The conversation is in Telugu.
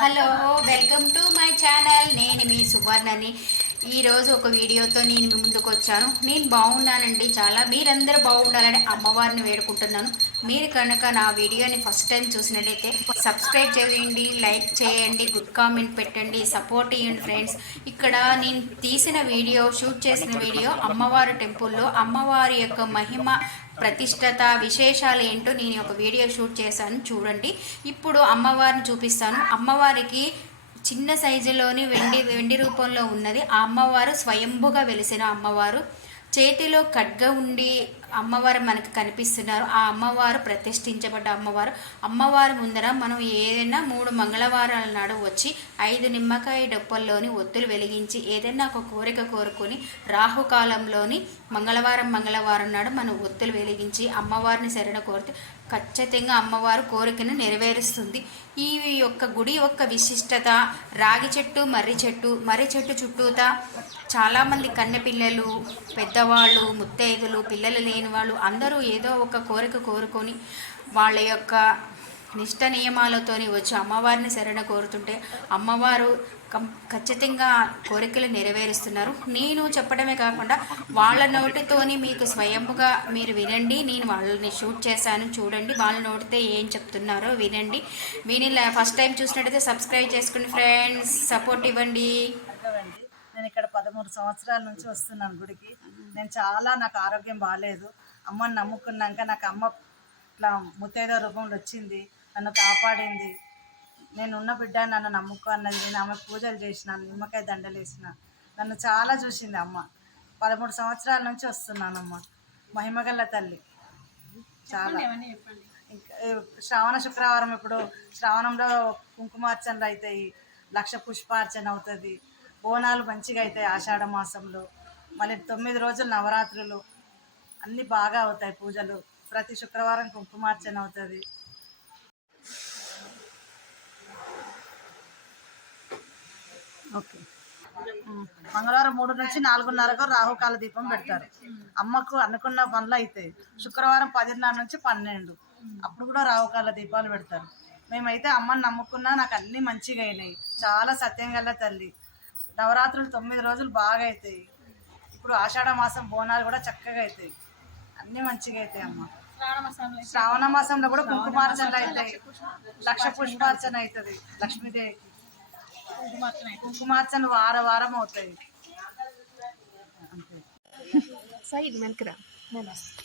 Hello welcome to my channel. నేను మీ సువర్ణని. ఈరోజు ఒక వీడియోతో నేను మీ ముందుకు వచ్చాను. నేను బాగున్నానండి చాలా. మీరందరూ బాగుండాలని అమ్మవారిని వేడుకుంటున్నాను. మీరు కనుక నా వీడియోని ఫస్ట్ టైం చూసినట్లయితే సబ్స్క్రైబ్ చేయండి లైక్ చేయండి గుడ్ కామెంట్ పెట్టండి సపోర్ట్ ఇవ్వండి ఫ్రెండ్స్. ఇక్కడ నేను తీసిన వీడియో షూట్ చేసిన వీడియో అమ్మవారి టెంపుల్లో అమ్మవారి యొక్క మహిమ ప్రతిష్టత విశేషాలు ఏంటో నేను ఒక వీడియో షూట్ చేశాను చూడండి. ఇప్పుడు అమ్మవారిని చూపిస్తాను. అమ్మవారికి చిన్న సైజులోని వెండి వెండి రూపంలో ఉన్నది. ఆ అమ్మవారు స్వయంభుగా వెలిసిన అమ్మవారు. చేతిలో ఖడ్గ ఉండి అమ్మవారు మనకు కనిపిస్తున్నారు. ఆ అమ్మవారు ప్రతిష్ఠించబడ్డ అమ్మవారు. అమ్మవారు ముందర మనం ఏదైనా మూడు మంగళవారాల నాడు వచ్చి ఐదు నిమ్మకాయ డొప్పల్లోని ఒత్తులు వెలిగించి ఏదైనా ఒక కోరిక కోరుకొని రాహుకాలంలోని మంగళవారం మంగళవారం నాడు మనం ఒత్తులు వెలిగించి అమ్మవారిని శరణ కోరితే ఖచ్చితంగా అమ్మవారు కోరికను నెరవేరుస్తుంది. ఈ యొక్క గుడి యొక్క విశిష్టత రాగి చెట్టు మర్రి చెట్టు మర్రి చెట్టు చుట్టూతా చాలామంది కన్నెపిల్లలు పెద్దవాళ్ళు ముత్తైదులు పిల్లలు లేని వాళ్ళు అందరూ ఏదో ఒక కోరిక కోరుకొని వాళ్ళ యొక్క నిష్ట నియమాలతోని వచ్చి అమ్మవారిని శరణ కోరుతుంటే అమ్మవారు కం ఖచ్చితంగా కోరికలు నెరవేరుస్తున్నారు. నేను చెప్పడమే కాకుండా వాళ్ళ నోటితోని మీకు స్వయంగా మీరు వినండి. నేను వాళ్ళని షూట్ చేశాను చూడండి. వాళ్ళ నోటితో ఏం చెప్తున్నారో వినండి. విని ఫస్ట్ టైం చూసినట్టయితే సబ్స్క్రైబ్ చేసుకోండి ఫ్రెండ్స్. సపోర్ట్ ఇవ్వండి. నేను ఇక్కడ పదమూడు సంవత్సరాల నుంచి వస్తున్నాను గుడికి. నేను చాలా నాకు ఆరోగ్యం బాగాలేదు అమ్మని నమ్ముకున్నాక నాకు అమ్మ ఇట్లా ముత్తైద రూపంలో వచ్చింది. నన్ను కాపాడింది. నేను ఉన్న బిడ్డ నన్ను నమ్ముకో అన్నది. నేను ఆమె పూజలు చేసిన నిమ్మకాయ దండలు వేసిన నన్ను చాలా చూసింది అమ్మ. పదమూడు సంవత్సరాల నుంచి వస్తున్నానమ్మ మహిమగల్ల తల్లి. చాలా. శ్రావణ శుక్రవారం ఇప్పుడు శ్రావణంలో కుంకుమార్చనలు అవుతాయి. లక్ష పుష్పార్చన అవుతుంది. బోనాలు మంచిగా అవుతాయి ఆషాఢ మాసంలో మళ్ళీ తొమ్మిది రోజులు నవరాత్రులు అన్నీ బాగా అవుతాయి పూజలు. ప్రతి శుక్రవారం కుంకుమార్చన అవుతుంది. ఓకే. మంగళవారం మూడు నుంచి నాలుగున్నరకు రాహుకాల దీపం పెడతారు. అమ్మకు అనుకున్న పనులు అవుతాయి శుక్రవారం పదిన్నర నుంచి పన్నెండు. అప్పుడు కూడా రాహుకాల దీపాలు పెడతారు. మేమైతే అమ్మని నమ్ముకున్నా నాకు అన్నీ మంచిగా అయినాయి. చాలా సత్యం గల తల్లి. నవరాత్రులు తొమ్మిది రోజులు బాగా అవుతాయి ఇప్పుడు ఆషాఢ మాసం బోనాలు కూడా చక్కగా అవుతాయి అన్నీ మంచిగా అవుతాయి అమ్మ. శ్రావణ మాసంలో కూడా కుంకుమార్చన అవుతాయి లక్ష పుష్పార్చన అవుతుంది లక్ష్మీదేవికి. కుంకుమార్చన వారం వారం అవుతాయి. సైడ్ వెనకరా నమస్తే